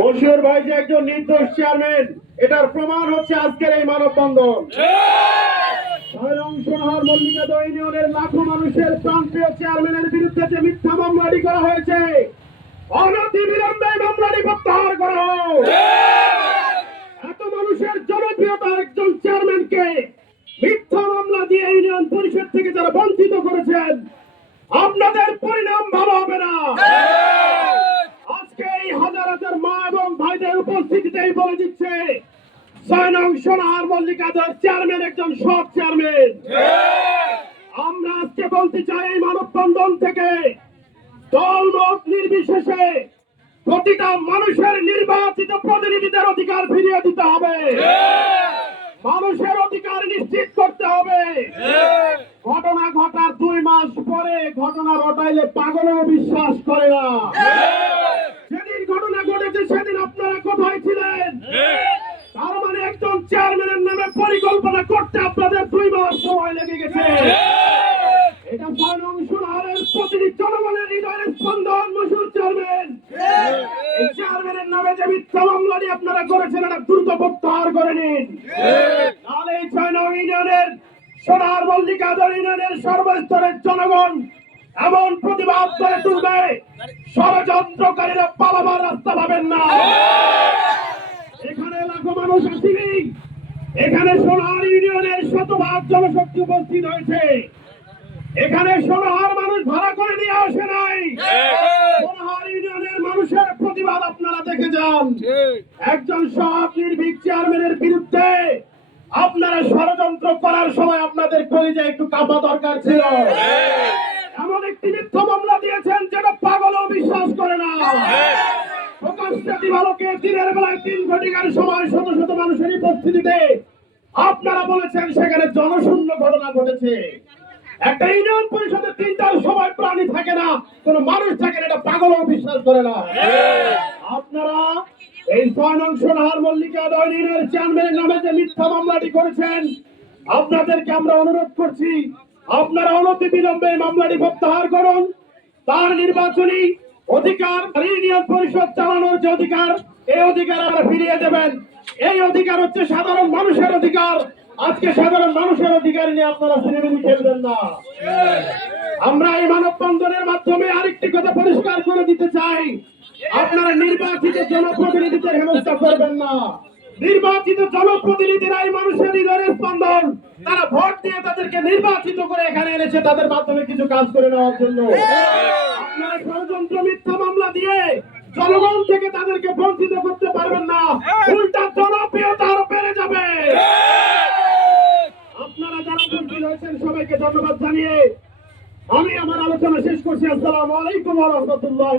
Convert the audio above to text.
বসির ভাই যে একজন নির্দোষ চেয়ারম্যান, এটার প্রমাণ হচ্ছে আজকের এই ইউনিয়নের লাখো মানুষের চেয়ারম্যানের বিরুদ্ধে মিথ্যা করা হয়েছে প্রত্যাহার করা হোক। মানুষের জনপ্রিয়তার একজন চেয়ারম্যানকে মিথ্যা মামলা দিয়ে পরিষদ থেকে যারা বঞ্চিত করেছেন, আপনাদের উপস্থিতিতেই বলে দিচ্ছে চেয়ারম্যান একজন সৎ চেয়ারম্যান আমরা আজকে বলতে চাই এই মানববন্ধন থেকে দল মত নির্বিশেষে প্রতিটা মানুষের নির্বাচিত প্রতিনিধিদের অধিকার ফিরিয়ে দিতে হবে। মানুষের অধিকার নিশ্চিত করতে হবে। ঘটনা ঘটার দুই মাস পরে ঘটনা ঘটাইলে পাগলও বিশ্বাস করে না যেদিন ঘটনা ঘটেছে সেদিন আপনারা কোথায় ছিলেন তার মানে একজন চেয়ারম্যানের নামে পরিকল্পনা করতে আপনাদের দুই মাস সময় লেগে গেছে। এটা ছয় নং প্রতিটি জনগণের হৃদয়ের স্পন্দন মসুর চেয়ারম্যান। এই চেয়ারম্যানের নামে যে মিথ্যা মামলাটি আপনারা করেছেন এটা দ্রুত প্রত্যাহার করে নিন। নাহলে এই ছয় নং ইউনিয়নের সোনার মল্লিকা ইউনিয়নের সর্বস্তরের জনগণ এমন প্রতিবাদ করে তুলবে ষড়যন্ত্রকারীরা পালাবার রাস্তা পাবেন না। এখানে লাখো মানুষ আসিনি এখানে সোনার ইউনিয়নের শতভাগ জনশক্তি উপস্থিত হয়েছে। এখানে সোনার মানুষ ভাড়া করে নিয়ে আসে নাই। সোনার ইউনিয়নের মানুষের প্রতিবাদ আপনারা দেখে যান। একজন সৎ নির্ভীক চেয়ারম্যানের বিরুদ্ধে আপনারা ষড়যন্ত্র করার সময় আপনাদের কলিজা একটু কাপা দরকার ছিল। এমন একটি মিথ্যা মামলা দিয়েছেন যেটা পাগলও বিশ্বাস করে না। প্রকাশ্যে দিবালোকে দিনের বেলায় তিন ঘটিকার সময় শত শত মানুষের উপস্থিতিতে আপনারা বলেছেন সেখানে জনশূন্য ঘটনা ঘটেছে। একটা ইউনিয়ন পরিষদের তিনটার সময় প্রাণী থাকে না মানুষ থাকে না, এটা বিশ্বাস করে না। আপনারা এই ছয় মল্লিকা দৈনিকের চেয়ারম্যানের নামে যে মিথ্যা মামলাটি করেছেন, আপনাদেরকে আমরা অনুরোধ করছি, আপনারা অনতি বিলম্বে মামলাটি প্রত্যাহার করুন। তার নির্বাচনী অধিকার ইউনিয়ন পরিষদ চালানোর যে অধিকার, এই অধিকার আমরা ফিরিয়ে দেবেন। এই অধিকার হচ্ছে সাধারণ মানুষের অধিকার। আজকে সাধারণ মানুষের অধিকার নিয়ে আপনারা সিনেমিনি খেলবেন না। আমরা এই মানব মানববন্ধনের মাধ্যমে আরেকটি কথা পরিষ্কার করে দিতে চাই। আপনারা নির্বাচিত জনপ্রতিনিধিদের হেনস্থা করবেন না। নির্বাচিত জনপ্রতিনিধিরা এই মানুষের হৃদয়ের স্পন্দন, তারা ভোট দিয়ে তাদেরকে নির্বাচিত করে এখানে এনেছে, তাদের মাধ্যমে কিছু কাজ করে নেওয়ার জন্য। ধন্যবাদ জানিয়ে আমি আমার আলোচনা শেষ করছি। আসসালামু আলাইকুম রহমতুল্লাহ